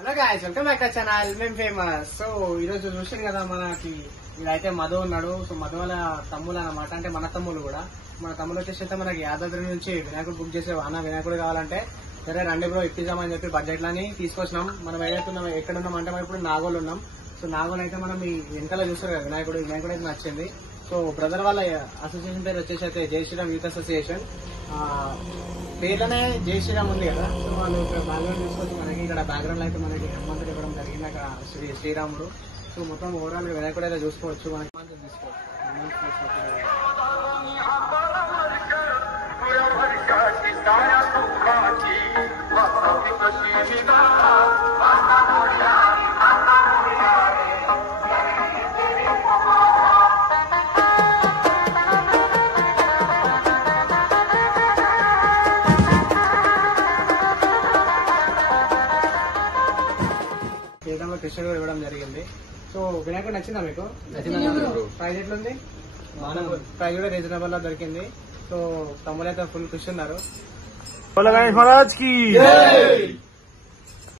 Hello guys, welcome back to channel మేము famous. So ఈ రోజు చూసాం కదా, మనకి ఇదైతే మధు ఉన్నాడు. సో మధు వాళ్ళ తమ్ములు అన్నమాట, అంటే మన తమ్ములు కూడా. మన తమ్ముడు వచ్చేసి మనకి యాదాద్రి నుంచి వినాయకుడు బుక్ చేసే వినాయకుడు కావాలంటే సరే రండి బ్రో ఇప్పిద్దామని చెప్పి బడ్జెట్ లని తీసుకొచ్చినాం. మనం ఏదైతున్నాం ఎక్కడ ఉన్నాం అంటే మనం ఇప్పుడు నాగోలు ఉన్నాం. సో నాగోలు అయితే మనం ఈ వెనకాల చూస్తారు కదా వినాయకుడు అయితే నచ్చింది. సో బ్రదర్ వాళ్ళ అసోసియేషన్ పేరు వచ్చేసి అయితే జై శ్రీరామ్ యూత్ అసోసియేషన్. పేర్లనే జై శ్రీరామ్ ఉంది కదా. సో వాళ్ళు ఇక్కడ బ్యాక్గ్రౌండ్ తీసుకొచ్చి మనకి ఇక్కడ బ్యాక్గ్రౌండ్ అయితే మనకి హనుమంతుడు ఇవ్వడం జరిగింది అక్కడ శ్రీరాముడు. సో మొత్తం ఓవరాల్ గా వినాయకుడు అయితే చూసుకోవచ్చు. మనకి హనుమంతుడు తీసుకోవచ్చు. శ్రీరాముడు కృష్ణుడు కూడా ఇవ్వడం జరిగింది. సో వినాయకుడు నచ్చిందా మీకు? ప్రైజ్ ఎట్లుంది? ప్రైజ్ కూడా రీజనబుల్ గా దొరికింది. సో తమ్ములైతే ఫుల్ ఖుషి ఉన్నారు.